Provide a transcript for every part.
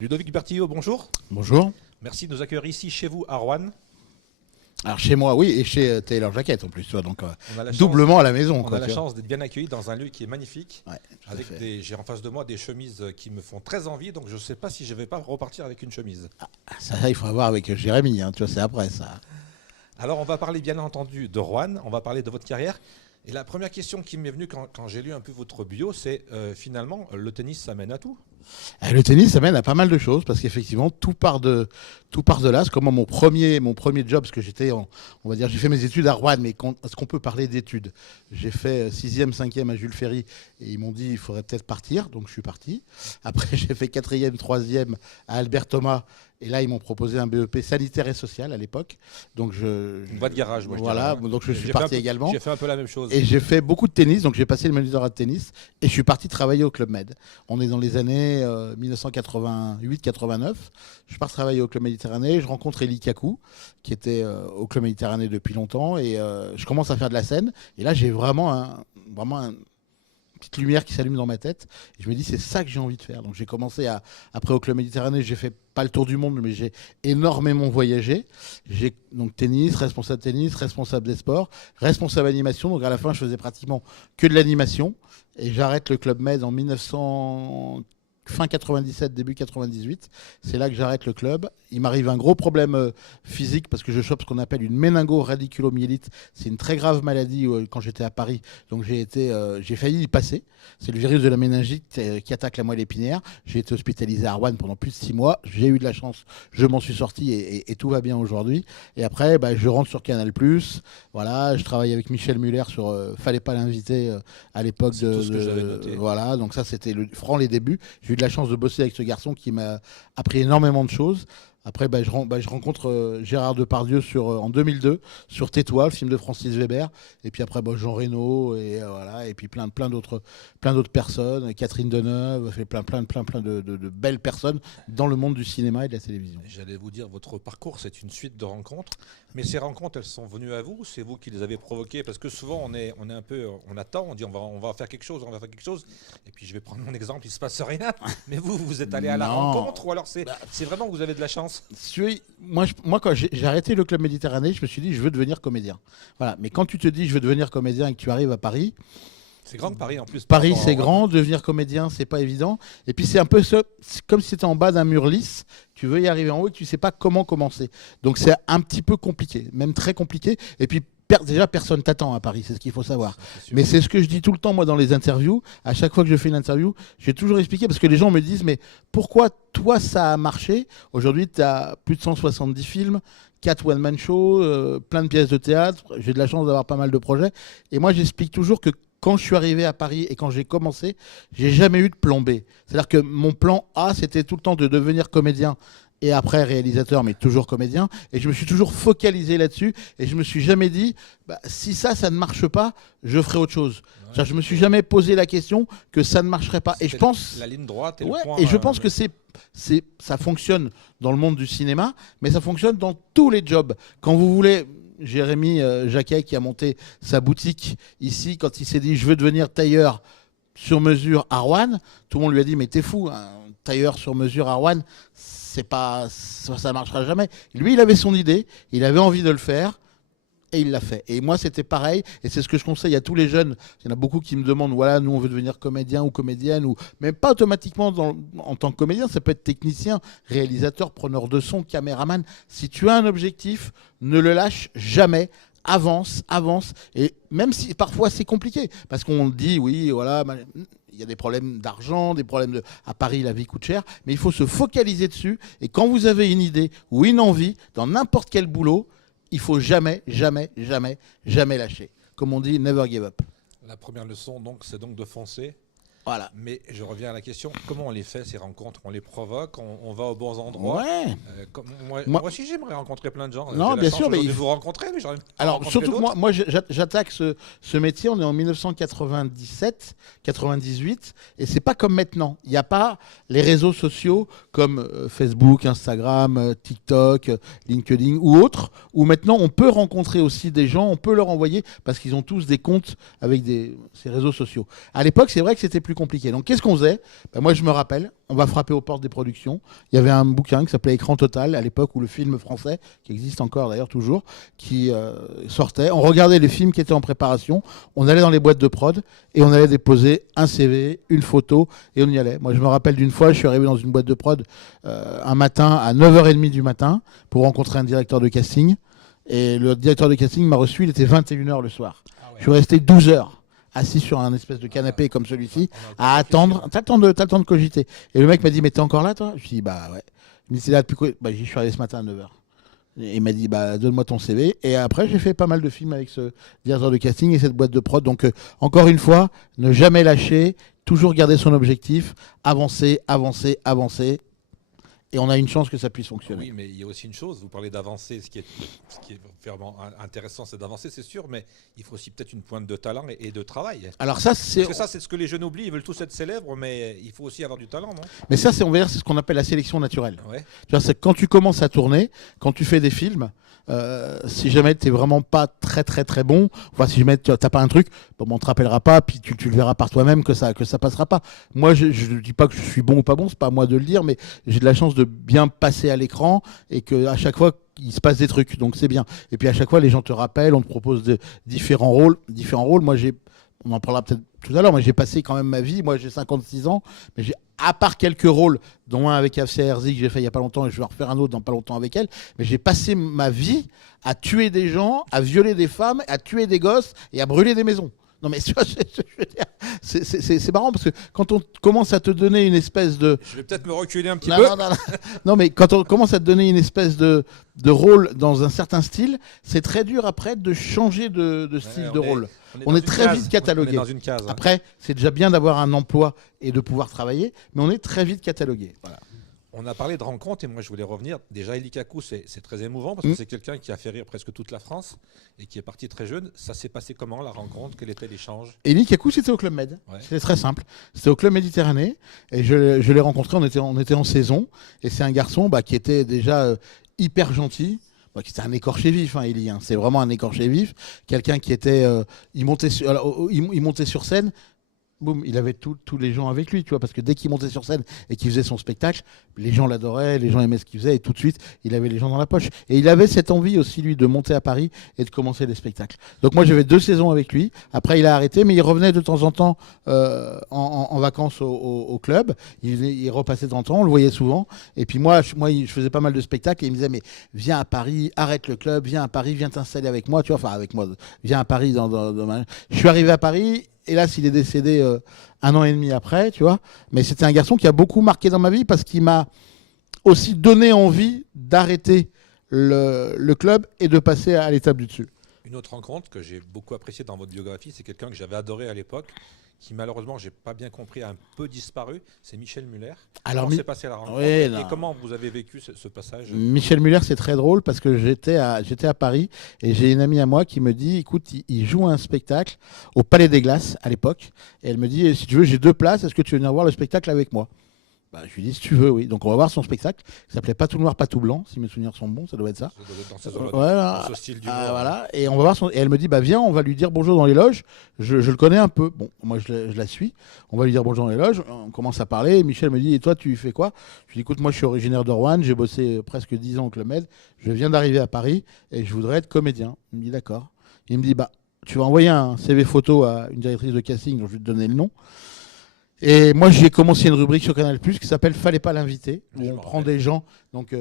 Ludovic Bertillot, bonjour. Bonjour. Merci de nous accueillir ici chez vous à Roanne. Alors chez moi, oui, et chez Taylor Jacket en plus, toi, donc On a la chance, doublement à la maison. on Quoi, a la tu vois. chance d'être bien accueillis dans un lieu qui est magnifique. Ouais, tout à Avec fait. j'ai en face de moi des chemises qui me font très envie, donc je ne sais pas si je vais pas repartir avec une chemise. Ça, il faut voir avec Jérémy, hein, tu vois, c'est après ça. Alors on va parler bien entendu de Roanne, on va parler de votre carrière. Et la première question qui m'est venue quand j'ai lu un peu votre bio, c'est finalement le tennis ça mène à tout. Le tennis, ça mène à pas mal de choses parce qu'effectivement, tout part de là. C'est comme mon premier job, parce que on va dire, j'ai fait mes études à Rouen, mais est-ce qu'on peut parler d'études? J'ai fait 6e, 5e à Jules Ferry et ils m'ont dit il faudrait peut-être partir, donc je suis parti. Après, j'ai fait 4e, 3e à Albert Thomas. Et là, ils m'ont proposé un BEP sanitaire et social à l'époque. Donc Une boîte de garage, moi je voilà, dirais, hein. donc je suis J'ai fait parti un peu- également. J'ai fait un peu la même chose. Et j'ai fait beaucoup de tennis, donc j'ai passé le monitorat de tennis et je suis parti travailler au Club Med. On est dans les années 1988-89. Je pars travailler au Club Méditerranée, je rencontre Elie Kakou, qui était au Club Méditerranée depuis longtemps, et je commence à faire de la scène. Et là, j'ai vraiment une petite lumière qui s'allume dans ma tête. Et je me dis, c'est ça que j'ai envie de faire. Donc j'ai commencé après au Club Méditerranée, j'ai fait pas le tour du monde, mais j'ai énormément voyagé. J'ai donc tennis, responsable des sports, responsable animation. Donc à la fin, je faisais pratiquement que de l'animation. Et j'arrête le Club Med en 1900 fin 97, début 98. C'est là que j'arrête le club. Il m'arrive un gros problème physique parce que je chope ce qu'on appelle une méningo-radiculomyélite. C'est une très grave maladie quand j'étais à Paris. Donc j'ai failli y passer. C'est le virus de la méningite qui attaque la moelle épinière. J'ai été hospitalisé à Rouen pendant plus de 6 mois. J'ai eu de la chance. Je m'en suis sorti et tout va bien aujourd'hui. Et après, je rentre sur Canal+. Voilà, je travaille avec Michel Muller sur Fallait pas l'inviter à l'époque C'est tout ce que j'avais noté. voilà, donc ça c'était franc les débuts. J'ai eu de la chance de bosser avec ce garçon qui m'a appris énormément de choses. Après, je rencontre Gérard Depardieu en 2002 sur Tais-toi, le film de Francis Weber. Et puis après, Jean Reno et voilà, et puis plein d'autres personnes. Catherine Deneuve, fait plein de belles personnes dans le monde du cinéma et de la télévision. J'allais vous dire, votre parcours, c'est une suite de rencontres. Mais ces rencontres, elles sont venues à vous? C'est vous qui les avez provoquées? Parce que souvent, on est un peu, on attend, on dit on va faire quelque chose, on va faire quelque chose. Et puis, je vais prendre mon exemple, il se passe rien. Mais vous êtes allé à la Non. rencontre, ou alors c'est vraiment que vous avez de la chance? Moi, quand j'ai arrêté le Club Méditerranée, je me suis dit, je veux devenir comédien. Voilà. Mais quand tu te dis, je veux devenir comédien et que tu arrives à Paris, C'est grand que Paris en plus. Paris, par rapport à c'est Rouen. grand, devenir comédien, c'est pas évident. Et puis c'est un peu c'est comme si tu étais en bas d'un mur lisse, tu veux y arriver en haut et tu sais pas comment commencer. Donc c'est un petit peu compliqué, même très compliqué. Et puis déjà, personne t'attend à Paris, c'est ce qu'il faut savoir. C'est sûr. Mais c'est ce que je dis tout le temps, moi, dans les interviews. À chaque fois que je fais une interview, j'ai toujours expliqué, parce que les gens me disent, mais pourquoi toi, ça a marché? Aujourd'hui, tu as plus de 170 films, 4 one-man shows, plein de pièces de théâtre. J'ai de la chance d'avoir pas mal de projets. Et moi, j'explique toujours que quand je suis arrivé à Paris et quand j'ai commencé, j'ai jamais eu de plan B. C'est-à-dire que mon plan A, c'était tout le temps de devenir comédien et après réalisateur, mais toujours comédien. Et je me suis toujours focalisé là-dessus. Et je me suis jamais dit, si ça ne marche pas, je ferai autre chose. Ouais. C'est-à-dire, je me suis jamais posé la question que ça ne marcherait pas. Et je C'était pense, la ligne droite et ouais, le point. et je pense que ça fonctionne dans le monde du cinéma, mais ça fonctionne dans tous les jobs. Quand vous voulez, Jérémy Jacquet qui a monté sa boutique ici, quand il s'est dit je veux devenir tailleur sur mesure à Rouen, tout le monde lui a dit mais t'es fou, un tailleur sur mesure à Rouen, ça marchera jamais. Lui, il avait son idée, il avait envie de le faire. Et il l'a fait. Et moi, c'était pareil. Et c'est ce que je conseille à tous les jeunes. Il y en a beaucoup qui me demandent, voilà, nous, on veut devenir comédien ou comédienne, mais pas automatiquement en tant que comédien. Ça peut être technicien, réalisateur, preneur de son, caméraman. Si tu as un objectif, ne le lâche jamais. Avance, avance. Et même si parfois c'est compliqué, parce qu'on dit, oui, voilà, il y a des problèmes d'argent, des problèmes à Paris, la vie coûte cher, mais il faut se focaliser dessus. Et quand vous avez une idée ou une envie, dans n'importe quel boulot, il faut jamais, jamais, jamais, jamais lâcher. Comme on dit, never give up. La première leçon, donc, c'est donc de foncer. Voilà. Mais je reviens à la question, comment on les fait ces rencontres? On les provoque, on va aux bons endroits. Ouais. Moi aussi j'aimerais rencontrer plein de gens. Non, J'ai la bien chance sûr, mais aujourd'hui de vous rencontrer, mais j'aurais Alors, rencontré surtout que d'autres. moi j'attaque ce métier, on est en 1997, 98, et c'est pas comme maintenant. Il n'y a pas les réseaux sociaux comme Facebook, Instagram, TikTok, LinkedIn ou autres, où maintenant on peut rencontrer aussi des gens, on peut leur envoyer, parce qu'ils ont tous des comptes avec ces réseaux sociaux. À l'époque, c'est vrai que c'était plus compliqué. Donc qu'est-ce qu'on faisait? Moi je me rappelle, on va frapper aux portes des productions. Il y avait un bouquin qui s'appelait Écran Total à l'époque, où le film français, qui existe encore d'ailleurs toujours, qui sortait. On regardait les films qui étaient en préparation, on allait dans les boîtes de prod et on allait déposer un CV, une photo et on y allait. Moi je me rappelle d'une fois, je suis arrivé dans une boîte de prod un matin à 9h30 du matin pour rencontrer un directeur de casting. Et le directeur de casting m'a reçu, il était 21h le soir. Ah ouais. Je suis resté 12 heures assis sur un espèce de canapé comme celui-ci, à attendre. T'as le temps de cogiter. Et le mec m'a dit, mais t'es encore là, toi? Je lui ai dit, bah ouais. Il me dit, c'est là depuis quoi? Bah, je suis arrivé ce matin à 9h. Et il m'a dit, bah, donne-moi ton CV. Et après, j'ai fait pas mal de films avec ce directeur de casting et cette boîte de prod. Donc, encore une fois, ne jamais lâcher, toujours garder son objectif, avancer, avancer, avancer. Et on a une chance que ça puisse fonctionner. Oui, mais il y a aussi une chose, vous parlez d'avancer, ce qui est vraiment intéressant, c'est d'avancer, c'est sûr, mais il faut aussi peut-être une pointe de talent et de travail. Alors ça, c'est... Parce que ça, c'est ce que les jeunes oublient, ils veulent tous être célèbres, mais il faut aussi avoir du talent, non? Mais ça, on va dire, c'est ce qu'on appelle la sélection naturelle. Ouais. C'est quand tu commences à tourner, quand tu fais des films, si jamais tu n'es vraiment pas très très très bon, enfin si jamais tu n'as pas un truc, bon, on ne te rappellera pas, puis tu le verras par toi-même que ça passera pas. Moi, je ne dis pas que je suis bon ou pas bon, c'est pas à moi de le dire, mais j'ai de la chance de bien passer à l'écran et qu'à chaque fois, il se passe des trucs, donc c'est bien. Et puis à chaque fois, les gens te rappellent, on te propose différents rôles. Moi, on en parlera peut-être tout à l'heure, mais j'ai passé quand même ma vie. Moi, j'ai 56 ans, mais à part quelques rôles, dont un avec Afsia Herzi que j'ai fait il n'y a pas longtemps, et je vais en refaire un autre dans pas longtemps avec elle, mais j'ai passé ma vie à tuer des gens, à violer des femmes, à tuer des gosses et à brûler des maisons. Non mais c'est marrant parce que quand on commence à te donner une espèce de... Je vais peut-être me reculer un petit peu. Non mais quand on commence à te donner une espèce de rôle dans un certain style, c'est très dur après de changer de style de rôle. On est très vite catalogué. On est dans une case, hein. Après, c'est déjà bien d'avoir un emploi et de pouvoir travailler, mais on est très vite catalogué. Voilà. On a parlé de rencontres et moi je voulais revenir. Déjà, Elie Kakou, c'est très émouvant parce que c'est quelqu'un qui a fait rire presque toute la France et qui est parti très jeune. Ça s'est passé comment la rencontre? Quel était l'échange? Elie Kakou, c'était au Club Med. Ouais. C'était très simple. C'était au Club Méditerranée et je l'ai rencontré. On était en saison et c'est un garçon qui était déjà hyper gentil. C'était un écorché vif, hein, Elie. Hein. C'est vraiment un écorché vif. Quelqu'un qui était. Il montait sur scène. Boum, il avait tous les gens avec lui, tu vois, parce que dès qu'il montait sur scène et qu'il faisait son spectacle, les gens l'adoraient, les gens aimaient ce qu'il faisait, et tout de suite, il avait les gens dans la poche. Et il avait cette envie aussi, lui, de monter à Paris et de commencer les spectacles. Donc moi, j'avais 2 saisons avec lui. Après, il a arrêté, mais il revenait de temps en temps en vacances au club. Il repassait de temps en temps, on le voyait souvent. Et puis moi, je faisais pas mal de spectacles, et il me disait, mais viens à Paris, arrête le club, viens à Paris, viens t'installer avec moi, tu vois, enfin avec moi, viens à Paris. Je suis arrivé à Paris. Hélas, il est décédé 1 an et demi après, tu vois. Mais c'était un garçon qui a beaucoup marqué dans ma vie parce qu'il m'a aussi donné envie d'arrêter le club et de passer à l'étape du dessus. Une autre rencontre que j'ai beaucoup appréciée dans votre biographie, c'est quelqu'un que j'avais adoré à l'époque, qui malheureusement, j'ai pas bien compris, a un peu disparu, c'est Michel Muller. Comment s'est passée la rencontre et comment vous avez vécu ce passage? Michel Muller, c'est très drôle parce que j'étais à Paris et j'ai une amie à moi qui me dit, écoute, il joue un spectacle au Palais des Glaces à l'époque et elle me dit, si tu veux, j'ai 2 places, est-ce que tu veux venir voir le spectacle avec moi? Je lui dis, si tu veux, oui. Donc on va voir son spectacle qui s'appelait Pas tout noir, pas tout blanc, si mes souvenirs sont bons, ça doit être ça. Ça doit être dans ce style d'humour. Voilà. Et on va voir et elle me dit, viens, on va lui dire bonjour dans les loges. Je le connais un peu. Bon, moi je la suis. On va lui dire bonjour dans les loges. On commence à parler. Michel me dit, et toi, tu fais quoi? Je lui dis, écoute, moi je suis originaire de Rouen, j'ai bossé presque 10 ans au Club Med. Je viens d'arriver à Paris et je voudrais être comédien. Il me dit, d'accord. Il me dit, tu vas envoyer un CV photo à une directrice de casting dont je vais te donner le nom. Et moi, j'ai commencé une rubrique sur Canal+ qui s'appelle Fallait pas l'inviter, où on prend des gens. Donc,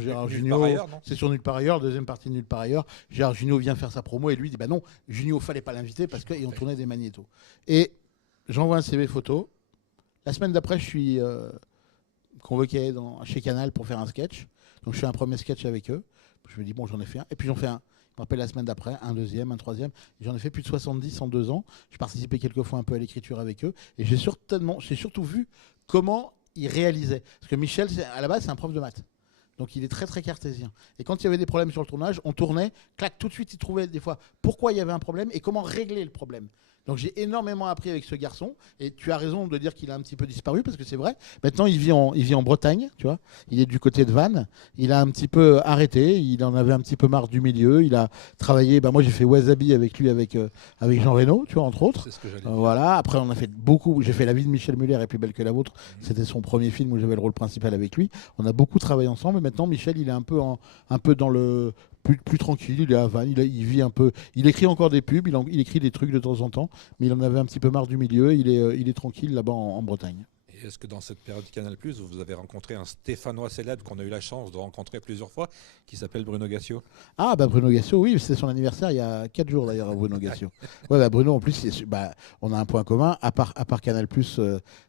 Gérard Jugnot, c'est sur Nulle part ailleurs, deuxième partie de Nulle part ailleurs. Gérard Jugnot vient faire sa promo et lui dit non, Jugnot, fallait pas l'inviter parce qu'on tournait des magnétos. Et j'envoie un CV photo. La semaine d'après, je suis convoqué chez Canal pour faire un sketch. Donc, je fais un premier sketch avec eux. Je me dis, j'en ai fait un. Et puis, j'en fais un. Je me rappelle la semaine d'après, un deuxième, un troisième. J'en ai fait plus de 70 en 2 ans. J'ai participé quelques fois un peu à l'écriture avec eux. Et j'ai surtout vu comment ils réalisaient. Parce que Michel, à la base, c'est un prof de maths. Donc il est très très cartésien. Et quand il y avait des problèmes sur le tournage, on tournait, clac, tout de suite il trouvait des fois pourquoi il y avait un problème et comment régler le problème. Donc j'ai énormément appris avec ce garçon. Et tu as raison de dire qu'il a un petit peu disparu parce que c'est vrai. Maintenant, il vit en Bretagne, tu vois. Il est du côté de Vannes. Il a un petit peu arrêté. Il en avait un petit peu marre du milieu. Il a travaillé. Moi, j'ai fait Wasabi avec lui, avec Jean Reno, tu vois, entre autres. C'est ce que j'allais dire. Voilà. Après, on a fait beaucoup. J'ai fait La vie de Michel Muller et Plus belle que la vôtre. C'était son premier film où j'avais le rôle principal avec lui. On a beaucoup travaillé ensemble. Et maintenant, Michel, il est un peu dans le plus tranquille. Il est à Vannes. Il vit un peu. Il écrit encore des pubs. Il écrit des trucs de temps en temps. Mais il en avait un petit peu marre du milieu. Il est tranquille là-bas en Bretagne. Et est-ce que dans cette période Canal+, vous avez rencontré un Stéphanois célèbre qu'on a eu la chance de rencontrer plusieurs fois, qui s'appelle Bruno Gassio? Ah, Bruno Gassio, oui, c'est son anniversaire il y a 4 jours d'ailleurs, Bruno Gassio. Ouais, Bruno, en plus, on a un point commun, à part Canal+,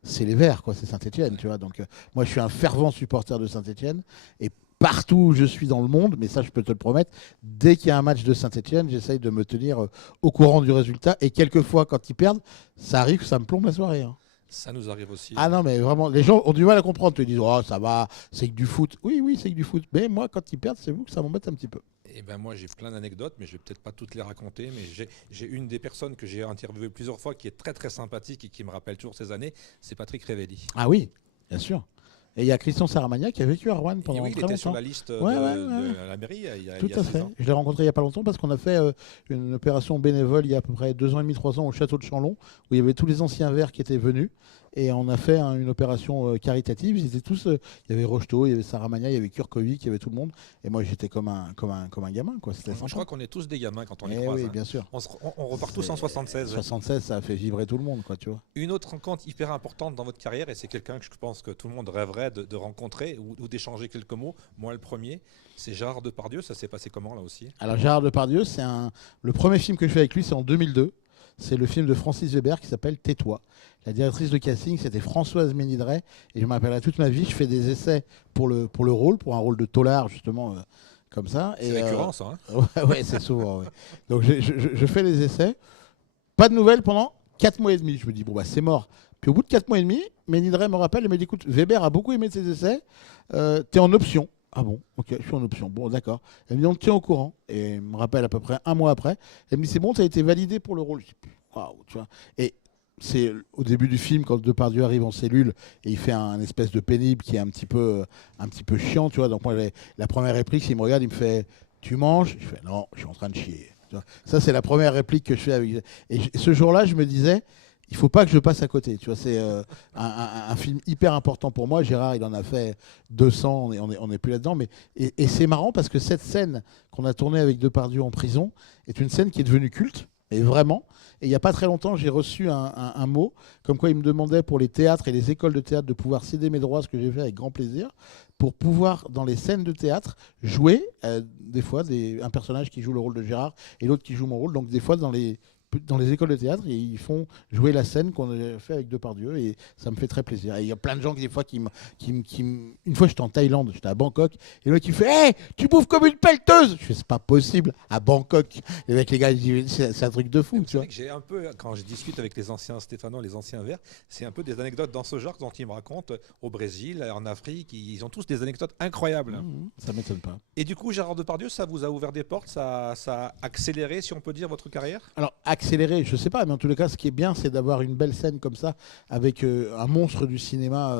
c'est les Verts, quoi, c'est Saint-Etienne, tu vois. Donc, moi, je suis un fervent supporter de Saint-Etienne. Et partout où je suis dans le monde, mais ça, je peux te le promettre, dès qu'il y a un match de Saint-Etienne, j'essaye de me tenir au courant du résultat. Et quelquefois, quand ils perdent, ça arrive que ça me plombe la soirée. Hein. Ça nous arrive aussi. Ah non, mais vraiment, les gens ont du mal à comprendre. Ils te disent, oh, ça va, c'est que du foot. Oui, c'est que du foot. Mais moi, quand ils perdent, c'est vous que ça m'embête un petit peu. Et ben moi, j'ai plein d'anecdotes, mais je vais peut-être pas toutes les raconter. Mais j'ai une des personnes que j'ai interviewées plusieurs fois qui est très très sympathique et qui me rappelle toujours ces années, c'est Patrick Révelli. Ah oui, bien sûr. Et il y a Christian Saramagna qui a vécu à Rouen pendant oui, il très était longtemps. sur la liste Ouais. de la mairie il y a Tout à 6 fait. ans. Je l'ai rencontré il n'y a pas longtemps parce qu'on a fait une opération bénévole il y a à peu près 2 ans et demi, 3 ans au château de Chanlon, où il y avait tous les anciens Verts qui étaient venus. Et on a fait une opération caritative. Ils étaient tous. Il y avait Rocheteau, il y avait Saramagna, il y avait Kurkovic, il y avait tout le monde. Et moi, j'étais comme un gamin, quoi. C'était Je crois qu'on est tous des gamins quand on Eh les croise. oui, Hein. bien sûr. On repart tous en 76. 76, ça a fait vibrer tout le monde, quoi, tu vois. Une autre rencontre hyper importante dans votre carrière, et c'est quelqu'un que je pense que tout le monde rêverait de rencontrer ou d'échanger quelques mots, moi le premier, c'est Gérard Depardieu. Ça s'est passé comment là aussi? Alors, Gérard Depardieu, le premier film que je fais avec lui, c'est en 2002. C'est le film de Francis Weber qui s'appelle Tais-toi. La directrice de casting, c'était Françoise Ménidret. Et je m'appellerai toute ma vie. Je fais des essais pour le rôle, pour un rôle de tolard, justement, comme ça. C'est récurrent, ça. Hein ouais, c'est souvent. Ouais. Donc, je fais les essais. Pas de nouvelles pendant 4 mois et demi. Je me dis, bon, c'est mort. Puis au bout de 4 mois et demi, Ménidret me rappelle et me dit, écoute, Weber a beaucoup aimé ses essais. T'es en option. Ah bon, ok, je suis en option. Bon, d'accord. Elle me dit, on te tient au courant. Et elle me rappelle à peu près 1 mois après. Elle me dit, c'est bon, ça a été validé pour le rôle. Je dis, waouh, tu vois. Et c'est au début du film, quand Depardieu arrive en cellule et il fait un espèce de pénible qui est un petit peu chiant, tu vois. Donc moi, la première réplique, il me regarde, il me fait, tu manges? Je fais, non, je suis en train de chier. Tu vois. Ça, c'est la première réplique que je fais avec. Et ce jour-là, je me disais, il faut pas que je passe à côté. Tu vois, c'est un film hyper important pour moi. Gérard, il en a fait 200, on n'est plus là-dedans. Et c'est marrant parce que cette scène qu'on a tournée avec Depardieu en prison est une scène qui est devenue culte, et vraiment. Et il n'y a pas très longtemps, j'ai reçu un mot, comme quoi il me demandait pour les théâtres et les écoles de théâtre de pouvoir céder mes droits, ce que j'ai fait avec grand plaisir, pour pouvoir, dans les scènes de théâtre, jouer des fois un personnage qui joue le rôle de Gérard et l'autre qui joue mon rôle. Donc des fois, dans les écoles de théâtre, ils font jouer la scène qu'on a fait avec Depardieu et ça me fait très plaisir. Et il y a plein de gens qui, des fois, une fois, j'étais en Thaïlande, j'étais à Bangkok, et le mec, il fait hey, tu bouffes comme une pelleteuse! Je fais c'est pas possible, à Bangkok. Et avec les gars, c'est un truc de fou. Tu vois. Que j'ai un peu, quand je discute avec les anciens Stéphanois, les anciens Verts, c'est un peu des anecdotes dans ce genre dont ils me racontent au Brésil, en Afrique. Ils ont tous des anecdotes incroyables. Ça m'étonne pas. Et du coup, Gérard Depardieu, ça vous a ouvert des portes, ça a accéléré, si on peut dire, votre carrière? Alors, accéléré, je sais pas, mais en tous les cas, ce qui est bien, c'est d'avoir une belle scène comme ça avec un monstre du cinéma,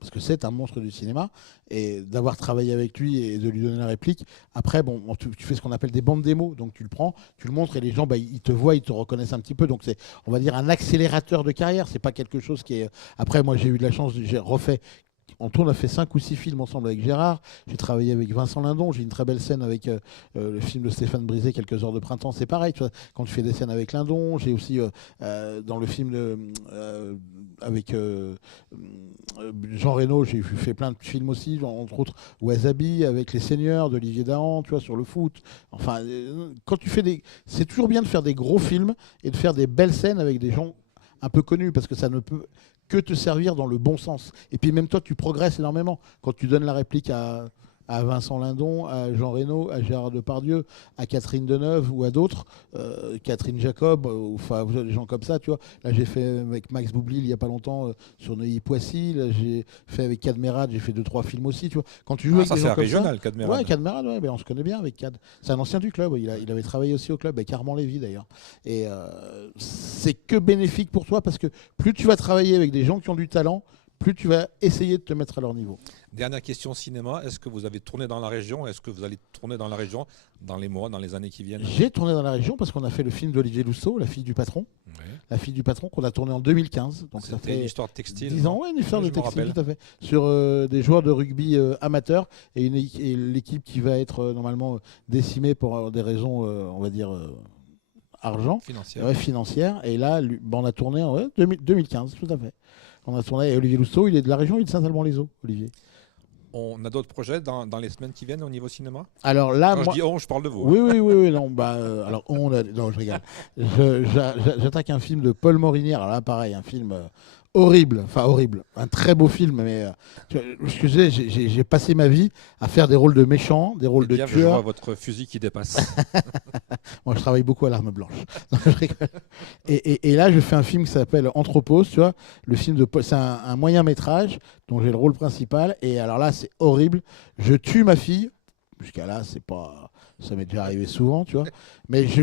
parce que c'est un monstre du cinéma, et d'avoir travaillé avec lui et de lui donner la réplique. Après, bon, tu fais ce qu'on appelle des bandes démos, donc tu le prends, tu le montres et les gens, ils te voient, ils te reconnaissent un petit peu. Donc c'est, on va dire, un accélérateur de carrière. C'est pas quelque chose qui est. Après, moi, j'ai eu de la chance, j'ai refait. En tout, on a fait 5 ou 6 films ensemble avec Gérard. J'ai travaillé avec Vincent Lindon. J'ai une très belle scène avec le film de Stéphane Brisé, Quelques heures de printemps. C'est pareil, tu vois, quand tu fais des scènes avec Lindon. J'ai aussi, dans le film avec Jean Reno, j'ai fait plein de films aussi, entre autres Wasabi, avec Les Seigneurs d'Olivier Dahan, tu vois, sur le foot. Enfin, quand tu fais c'est toujours bien de faire des gros films et de faire des belles scènes avec des gens un peu connus, parce que ça ne peut que te servir dans le bon sens. Et puis même toi, tu progresses énormément quand tu donnes la réplique à à Vincent Lindon, à Jean Reno, à Gérard Depardieu, à Catherine Deneuve ou à d'autres, Catherine Jacob, enfin des gens comme ça, tu vois. Là, j'ai fait avec Max Boublil il n'y a pas longtemps sur Neuilly-Poissy. Là, j'ai fait avec Cad Merad, j'ai fait 2-3 films aussi, tu vois. Quand tu joues avec Ça, des c'est gens comme régional, ça, Cad Merad. ouais, Cad Merad, ouais, ben, on se connaît bien avec Cad. C'est un ancien du club, il avait travaillé aussi au club avec Armand Lévy d'ailleurs. Et c'est que bénéfique pour toi parce que plus tu vas travailler avec des gens qui ont du talent, plus tu vas essayer de te mettre à leur niveau. Dernière question cinéma, est-ce que vous avez tourné dans la région? Est-ce que vous allez tourner dans la région dans les mois, dans les années qui viennent? J'ai tourné dans la région parce qu'on a fait le film d'Olivier Lousseau, La fille du patron. Ouais. La fille du patron qu'on a tourné en 2015. Donc ça C'était fait une histoire de textile. 10 ans, ouais, une histoire Oui, de je me textile, rappelle. tout à fait. Sur des joueurs de rugby amateurs et l'équipe qui va être normalement décimée pour des raisons, on va dire, argent, Financière. ouais, financière. Et là, on a tourné en 2015, tout à fait. On a tourné avec Olivier Lousseau, il est de la région, il est de Saint-Alban-les-Eaux, Olivier. On a d'autres projets dans les semaines qui viennent au niveau cinéma? Alors là, Quand moi... je dis on, je parle de vous. Oui, non, alors non, je rigole. J'attaque un film de Paul Morinière, alors là, pareil, un film horrible, un très beau film, mais ce que j'ai passé ma vie à faire des rôles de méchants, des rôles Eh de bien, je vois tueurs. votre fusil qui dépasse. Moi, je travaille beaucoup à l'arme blanche. Non, je rigole. Et là, je fais un film qui s'appelle Anthropos, tu vois. Le film c'est un moyen métrage dont j'ai le rôle principal. Et alors là, c'est horrible. Je tue ma fille. Jusqu'à là, c'est pas, ça m'est déjà arrivé souvent, tu vois. Mais je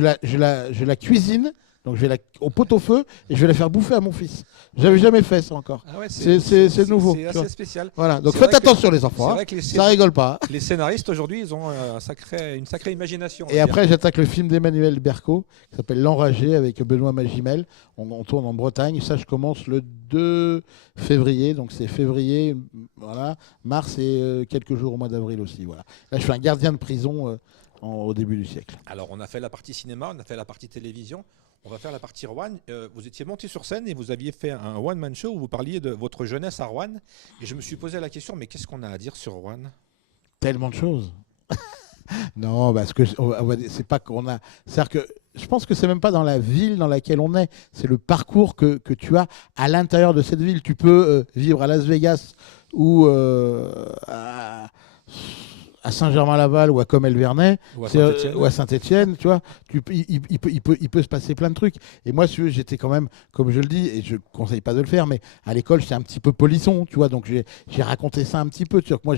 la cuisine. Donc je vais au pot-au-feu et je vais la faire bouffer à mon fils. J'avais jamais fait ça encore. Ah ouais, c'est nouveau. C'est assez spécial. Voilà. Donc C'est faites vrai que- attention les C'est enfants. vrai que Ça rigole pas. les scénaristes aujourd'hui, ils ont une sacrée imagination. on Et va après, dire. j'attaque le film d'Emmanuel Berco qui s'appelle L'Enragé avec Benoît Magimel. On tourne en Bretagne. Ça, je commence le 2 février. Donc c'est février, voilà, mars et quelques jours au mois d'avril aussi. Voilà. Là, je suis un gardien de prison au début du siècle. Alors, on a fait la partie cinéma, on a fait la partie télévision. On va faire la partie Rouen. Vous étiez monté sur scène et vous aviez fait un one-man show où vous parliez de votre jeunesse à Rouen. Et je me suis posé la question, mais qu'est-ce qu'on a à dire sur Rouen? Tellement de choses. Non, parce que c'est pas qu'on a. C'est-à-dire que je pense que c'est même pas dans la ville dans laquelle on est. C'est le parcours que tu as à l'intérieur de cette ville. Tu peux vivre à Las Vegas ou à Saint-Germain-Laval ou à Comelles-Vernay Ou à Saint-Étienne. ou à Saint-Étienne, tu vois, il peut se passer plein de trucs. Et moi, si tu veux, j'étais quand même, comme je le dis, et je ne conseille pas de le faire, mais à l'école, j'étais un petit peu polisson, tu vois, donc j'ai raconté ça un petit peu. Tu vois, que moi,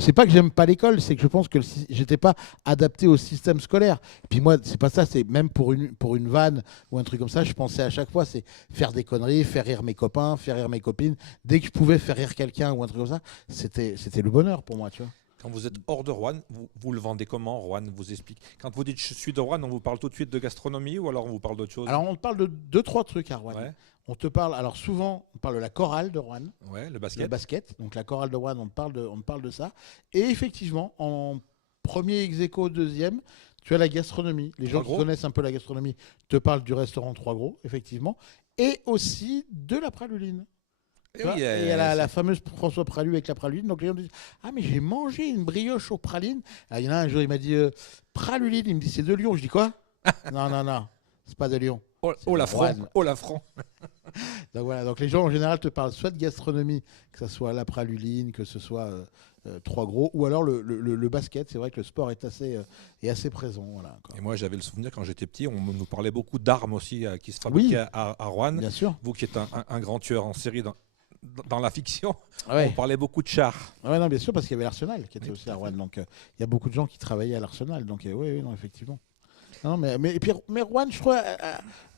c'est pas que j'aime pas l'école, c'est que je pense que j'étais pas adapté au système scolaire. Et puis moi, c'est pas ça, c'est même pour une vanne ou un truc comme ça, je pensais à chaque fois, c'est faire des conneries, faire rire mes copains, faire rire mes copines. Dès que je pouvais faire rire quelqu'un ou un truc comme ça, c'était le bonheur pour moi, tu vois. Quand vous êtes hors de Rouen, vous le vendez comment, Rouen? Vous explique. Quand vous dites je suis de Rouen, on vous parle tout de suite de gastronomie ou alors on vous parle d'autre chose? Alors on te parle de 2-3 trucs à Rouen. Ouais, On te parle, alors souvent, on parle de la chorale de Rouen, ouais, le le basket. basket. Donc la chorale de Rouen, on te parle de ça. Et effectivement, en premier ex aequo, deuxième, tu as la gastronomie. Les gens Trois qui Gros. connaissent un peu la gastronomie te parlent du restaurant Trois Gros, effectivement. Et aussi de la praluline. Eh Tu vois, oui, et il y a la fameuse François Pralu avec la praluline. Donc les gens disent ah, mais j'ai mangé une brioche aux pralines. Alors, il y en a un jour, il m'a dit praluline. Il me dit c'est de Lyon. Je dis quoi? Non, c'est pas de Lyon. oh la de franc, Rouen. oh la franc. Donc voilà, donc les gens en général te parlent soit de gastronomie, que ce soit la praluline, que ce soit Trois Gros, ou alors le basket. C'est vrai que le sport est assez présent. Voilà, quoi. Et moi, j'avais le souvenir quand j'étais petit, on nous parlait beaucoup d'armes aussi qui se fabriquaient à Rouen. Bien sûr. Vous qui êtes un grand tueur en série dans la fiction, Ah ouais. on parlait beaucoup de chars. Ah ouais, non, bien sûr, parce qu'il y avait l'Arsenal qui était Oui, aussi tout à à Rouen. fait. Donc il y a beaucoup de gens qui travaillaient à l'Arsenal. Donc oui, non, effectivement. Non, mais Rouen, je crois,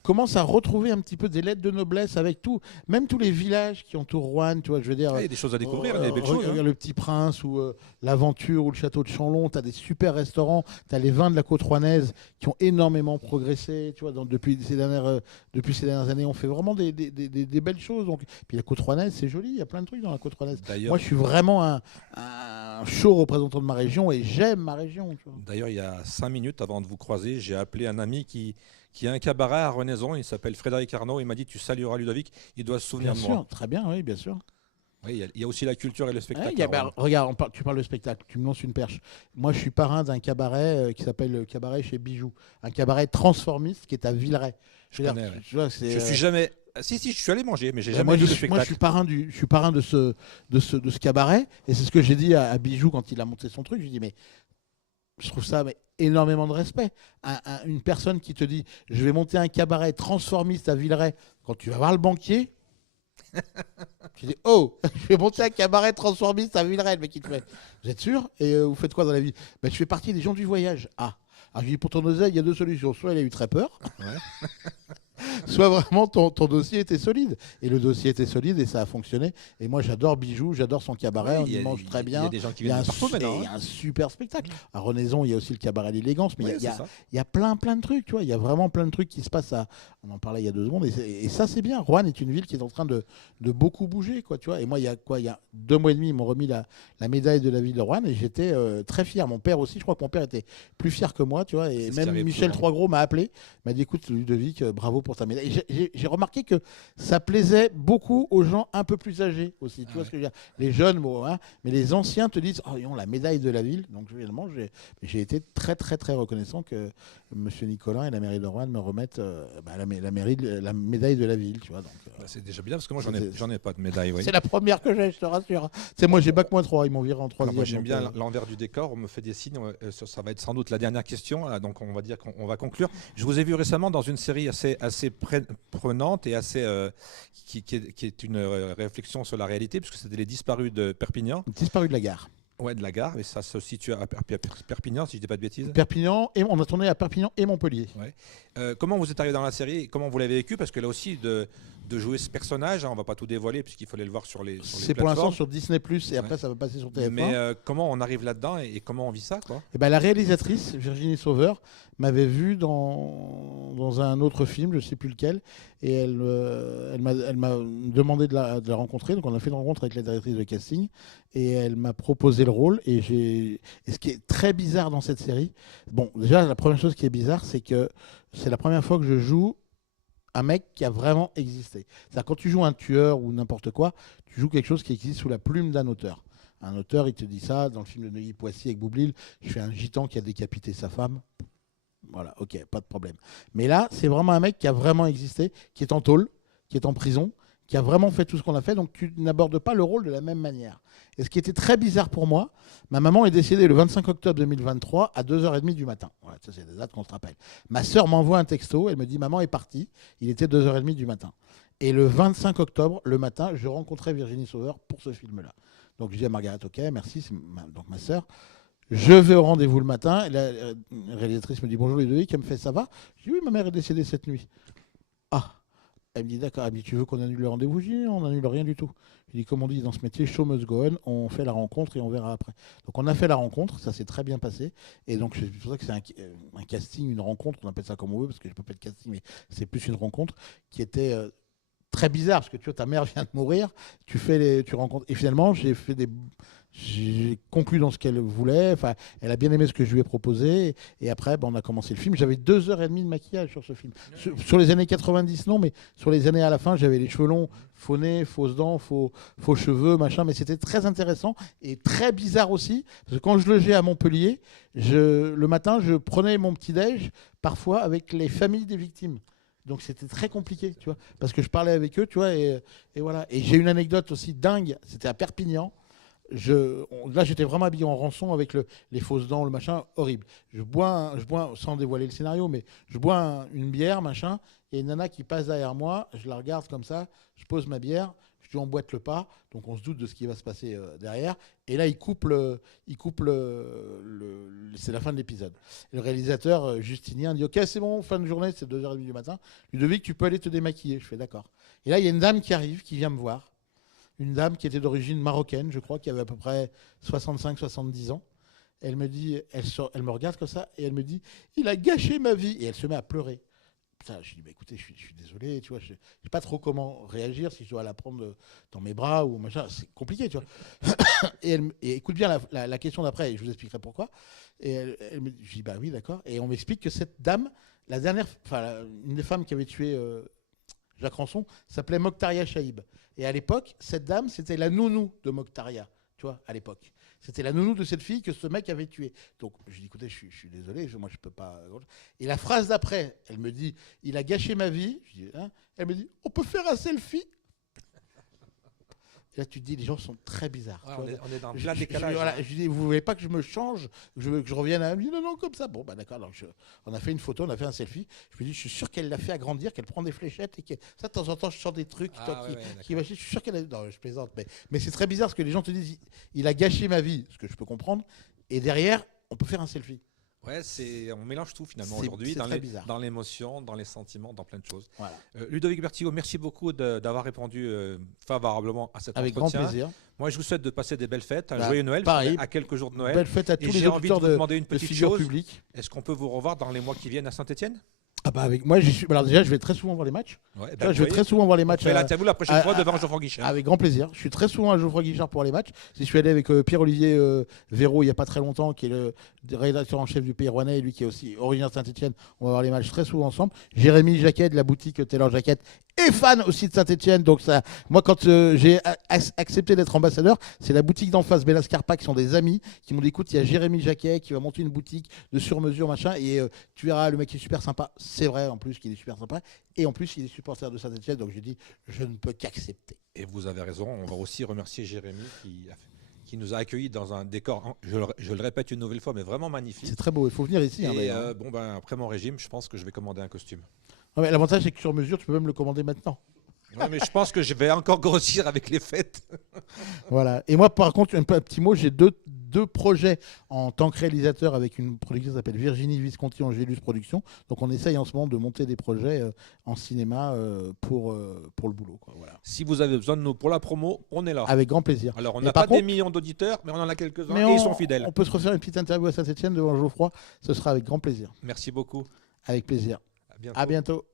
commence à retrouver un petit peu des lettres de noblesse avec tout, même tous les villages qui entourent Rouen, tu vois, je veux dire. Il y a des choses à découvrir, il y a des belles choses. Regarde hein. le Petit Prince ou l'Aventure ou le Château de Chanlon, tu as des super restaurants, tu as les vins de la côte rouennaise qui ont énormément progressé, tu vois, depuis ces dernières années, on fait vraiment des belles choses. Donc, puis la côte rouennaise, c'est joli, il y a plein de trucs dans la côte rouennaise. D'ailleurs, Moi, je suis vraiment un chaud représentant de ma région et j'aime ma région. Tu vois. D'ailleurs, il y a 5 minutes avant de vous croiser, j'ai appelé un ami qui a un cabaret à Renaison. Il s'appelle Frédéric Arnaud. Il m'a dit tu salueras Ludovic. Il doit se souvenir Bien de sûr, moi. très bien, oui, bien sûr. Oui, il y a aussi la culture et le spectacle. Ouais, il y a- à Rouen. regarde, tu parles de spectacle, tu me lances une perche. Moi, je suis parrain d'un cabaret qui s'appelle le cabaret chez Bijoux, un cabaret transformiste qui est à Villeray. Je connais, ouais. Tu vois, c'est, Je suis jamais Si, je suis allé manger, mais j'ai Et jamais vu le moi, spectacle. je suis parrain de ce cabaret. Et c'est ce que j'ai dit à Bijou quand il a monté son truc. Je lui ai dit, mais je trouve ça énormément de respect. Une personne qui te dit, je vais monter un cabaret transformiste à Villeray, quand tu vas voir le banquier, tu dis, oh, je vais monter un cabaret transformiste à Villeray. Le mec, il te fait, vous êtes sûr? Et vous faites quoi dans la vie? Ben, je fais partie des gens du voyage. Ah. Alors, je lui dis, pour ton oseille, il y a deux solutions. Soit il a eu très peur, Ouais. soit vraiment ton dossier était solide. Et le dossier était solide et ça a fonctionné. Et moi, j'adore Bijou, j'adore son cabaret, Oui, on y mange très Il y a bien. des gens qui Il y a viennent de partout et maintenant. il y a un super spectacle. À Renaison, il y a aussi le cabaret d'élégance, mais Oui, il y c'est a, ça. il y a plein de trucs, tu vois. Il y a vraiment plein de trucs qui se passent on en parlait il y a 2 secondes, et ça, c'est bien. Roanne est une ville qui est en train de beaucoup bouger, quoi, tu vois. Et moi, il y a 2 mois et demi, ils m'ont remis la médaille de la ville de Roanne et j'étais très fier. Mon père aussi, je crois que mon père était plus fier que moi, tu vois. Et C'est ce qui même arrive Michel souvent. Troisgros m'a appelé, m'a dit, écoute, Ludovic, bravo pour ta médaille. Et j'ai remarqué que ça plaisait beaucoup aux gens un peu plus âgés aussi. Tu vois ce que je veux dire? Les jeunes, bon, hein, mais les anciens te disent, oh, ils ont la médaille de la ville. Donc, évidemment, j'ai été très, très, très reconnaissant que M. Nicolas et la mairie de Roanne me remettent la médaille de la ville. Tu vois, donc, C'est déjà bien parce que moi, c'est- j'en ai pas de médaille. Oui. c'est la première que j'ai, je te rassure. C'est moi, j'ai bac-3. Ils m'ont viré en Alors, troisième. moi, j'aime donc, bien l'envers du décor. On me fait des signes. Ça va être sans doute la dernière question. Donc, on va dire qu'on va conclure. Je vous ai vu récemment dans une série assez prenante et assez qui est une réflexion sur la réalité, puisque c'était Les Disparus de Perpignan. disparu de la gare. Ouais, de la gare. Et ça se situe à Perpignan, si je dis pas de bêtises. Perpignan, et on a tourné à Perpignan et Montpellier. Ouais. Comment vous êtes arrivé dans la série et comment vous l'avez vécu? Parce que là aussi, de jouer ce personnage, hein, on va pas tout dévoiler puisqu'il fallait le voir sur les C'est pour l'instant plateformes. sur Disney+, et après Ouais. ça va passer sur TF1. Mais comment on arrive là-dedans et comment on vit ça, quoi? Et ben, la réalisatrice, Virginie Sauveur, m'avait vu dans un autre film, je ne sais plus lequel, et elle m'a demandé de la rencontrer. Donc on a fait une rencontre avec la directrice de casting, et elle m'a proposé le rôle. Et ce qui est très bizarre dans cette série, bon, déjà la première chose qui est bizarre, c'est que c'est la première fois que je joue un mec qui a vraiment existé. C'est-à-dire quand tu joues un tueur ou n'importe quoi, tu joues quelque chose qui existe sous la plume d'un auteur. Un auteur, il te dit ça, dans le film de Neuilly Poissy avec Boublil, je fais un gitan qui a décapité sa femme. Voilà, ok, pas de problème. Mais là, c'est vraiment un mec qui a vraiment existé, qui est en tôle, qui est en prison, qui a vraiment fait tout ce qu'on a fait, donc tu n'abordes pas le rôle de la même manière. Et ce qui était très bizarre pour moi, ma maman est décédée le 25 octobre 2023 à 2h30 du matin. Voilà, ça c'est des dates qu'on se rappelle. Ma sœur m'envoie un texto, elle me dit, maman est partie, il était 2h30 du matin. Et le 25 octobre, le matin, je rencontrais Virginie Sauveur pour ce film-là. Donc je dis à Margaret, ok, merci, c'est donc ma sœur. Je vais au rendez-vous le matin, et la réalisatrice me dit, bonjour Ludovic, elle me fait, ça va? Je dis, oui, ma mère est décédée cette nuit. Ah, elle me dit, d'accord, elle me dit, tu veux qu'on annule le rendez-vous? Je dis, on n'annule rien du tout. Je dis, comme on dit dans ce métier, show must go on, on fait la rencontre et on verra après. Donc on a fait la rencontre, ça s'est très bien passé. Et donc c'est pour ça que c'est un casting, une rencontre, on appelle ça comme on veut, parce que je ne peux pas de casting, mais c'est plus une rencontre qui était très bizarre, parce que tu vois, ta mère vient de mourir, tu rencontres. Et finalement, j'ai conclu dans ce qu'elle voulait. Enfin, elle a bien aimé ce que je lui ai proposé. Et après, on a commencé le film. J'avais 2h30 de maquillage sur ce film. Sur les années 90, non, mais sur les années à la fin, j'avais les cheveux longs, faux nez, fausses dents, faux cheveux, machin. Mais c'était très intéressant et très bizarre aussi. Parce que quand je logeais à Montpellier, le matin, je prenais mon petit-déj, parfois avec les familles des victimes. Donc c'était très compliqué, tu vois, parce que je parlais avec eux, tu vois, et voilà. Et j'ai une anecdote aussi dingue, c'était à Perpignan. Là, j'étais vraiment habillé en rançon avec les fausses dents, le machin, horrible. Je bois, sans dévoiler le scénario, mais je bois une bière, machin, et une nana qui passe derrière moi, je la regarde comme ça, je pose ma bière, je lui emboîte le pas, donc on se doute de ce qui va se passer derrière. Et là, c'est la fin de l'épisode. Et le réalisateur, Justinien, dit, ok, c'est bon, fin de journée, c'est 2h30 du matin. Ludovic, tu peux aller te démaquiller. Je fais d'accord. Et là, il y a une dame qui arrive, qui vient me voir. Une dame qui était d'origine marocaine, je crois, qui avait à peu près 65-70 ans. Elle me dit, elle me regarde comme ça, et elle me dit, il a gâché ma vie. Et elle se met à pleurer. Putain, je dis, bah, écoutez, je suis désolé, tu vois, je ne sais pas trop comment réagir, si je dois la prendre dans mes bras ou machin, c'est compliqué, tu vois. Et écoute bien la question d'après, et je vous expliquerai pourquoi. Et je dis, bah oui, d'accord. Et on m'explique que cette dame, une des femmes qui avait tué Jacques Ranson, s'appelait Mokhtaria Chaïb. Et à l'époque, cette dame, c'était la nounou de Mokhtaria. tu vois, à l'époque. C'était la nounou de cette fille que ce mec avait tuée. Donc, je dis, écoutez, je suis désolé, moi, je peux pas. Et la phrase d'après, elle me dit, il a gâché ma vie. Je dis, hein. Elle me dit, on peut faire un selfie. Et là, tu te dis, les gens sont très bizarres. Ouais, on est dans plein décalage. Voilà, je dis, vous voulez pas que je me change, que je revienne à elle? Elle me dit, non, non, comme ça. Bon, bah d'accord. Donc on a fait une photo, on a fait un selfie. Je me dis, je suis sûr qu'elle l'a fait agrandir, qu'elle prend des fléchettes et que ça, de temps en temps, je sors des trucs. Je suis sûr qu'elle. Non, je plaisante, mais c'est très bizarre parce que les gens te disent, il a gâché ma vie, ce que je peux comprendre. Et derrière, on peut faire un selfie. Ouais, on mélange tout finalement aujourd'hui, dans l'émotion, dans les sentiments, dans plein de choses. Voilà. Ludovic Bertigot, merci beaucoup d'avoir répondu favorablement à cet Avec entretien. grand plaisir. Moi, je vous souhaite de passer des belles fêtes, un joyeux Noël, pareil, à quelques jours de Noël. Belle fête à tous les auditeurs de demander une de petite figure chose. publique. Est-ce qu'on peut vous revoir dans les mois qui viennent à Saint-Etienne? Ah bah avec moi, alors déjà, je vais très souvent voir les matchs. Ouais, Je vais très souvent voir les matchs. Faites l'interview la prochaine fois devant Geoffroy Guichard. Avec grand plaisir. Je suis très souvent à Geoffroy Guichard pour les matchs. Je suis allé avec Pierre-Olivier Véraud il n'y a pas très longtemps, qui est le rédacteur en chef du Pays Rouennais, et lui qui est aussi originaire de Saint-Etienne. On va voir les matchs très souvent ensemble. Jérémy Jacquet de la boutique Taylor Jacket est fan aussi de Saint-Etienne. Donc ça, moi, quand j'ai accepté d'être ambassadeur, c'est la boutique d'en face, Bella Scarpa, qui sont des amis, qui m'ont dit, écoute, il y a Jérémy Jacquet qui va monter une boutique de sur-mesure, machin, et tu verras, le mec est super sympa. C'est vrai, en plus, qu'il est super sympa. Et en plus, il est supporter de Saint-Etienne, donc j'ai dit, je ne peux qu'accepter. Et vous avez raison, on va aussi remercier Jérémy qui nous a accueillis dans un décor, je le répète une nouvelle fois, mais vraiment magnifique. C'est très beau, il faut venir ici. Et après mon régime, je pense que je vais commander un costume. Ah ouais, l'avantage, c'est que sur mesure, tu peux même le commander maintenant. Ouais, mais je pense que je vais encore grossir avec les fêtes. Voilà. Et moi, par contre, un petit mot, j'ai deux projets en tant que réalisateur avec une productrice qui s'appelle Virginie Visconti Angélus Productions. Donc on essaye en ce moment de monter des projets en cinéma pour le boulot, quoi. Voilà. Si vous avez besoin de nous pour la promo, on est là. Avec grand plaisir. Alors on n'a pas des millions d'auditeurs, mais on en a quelques-uns et ils sont fidèles. On peut se refaire une petite interview à Saint-Etienne devant Geoffroy. Ce sera avec grand plaisir. Merci beaucoup. Avec plaisir. À bientôt. À bientôt.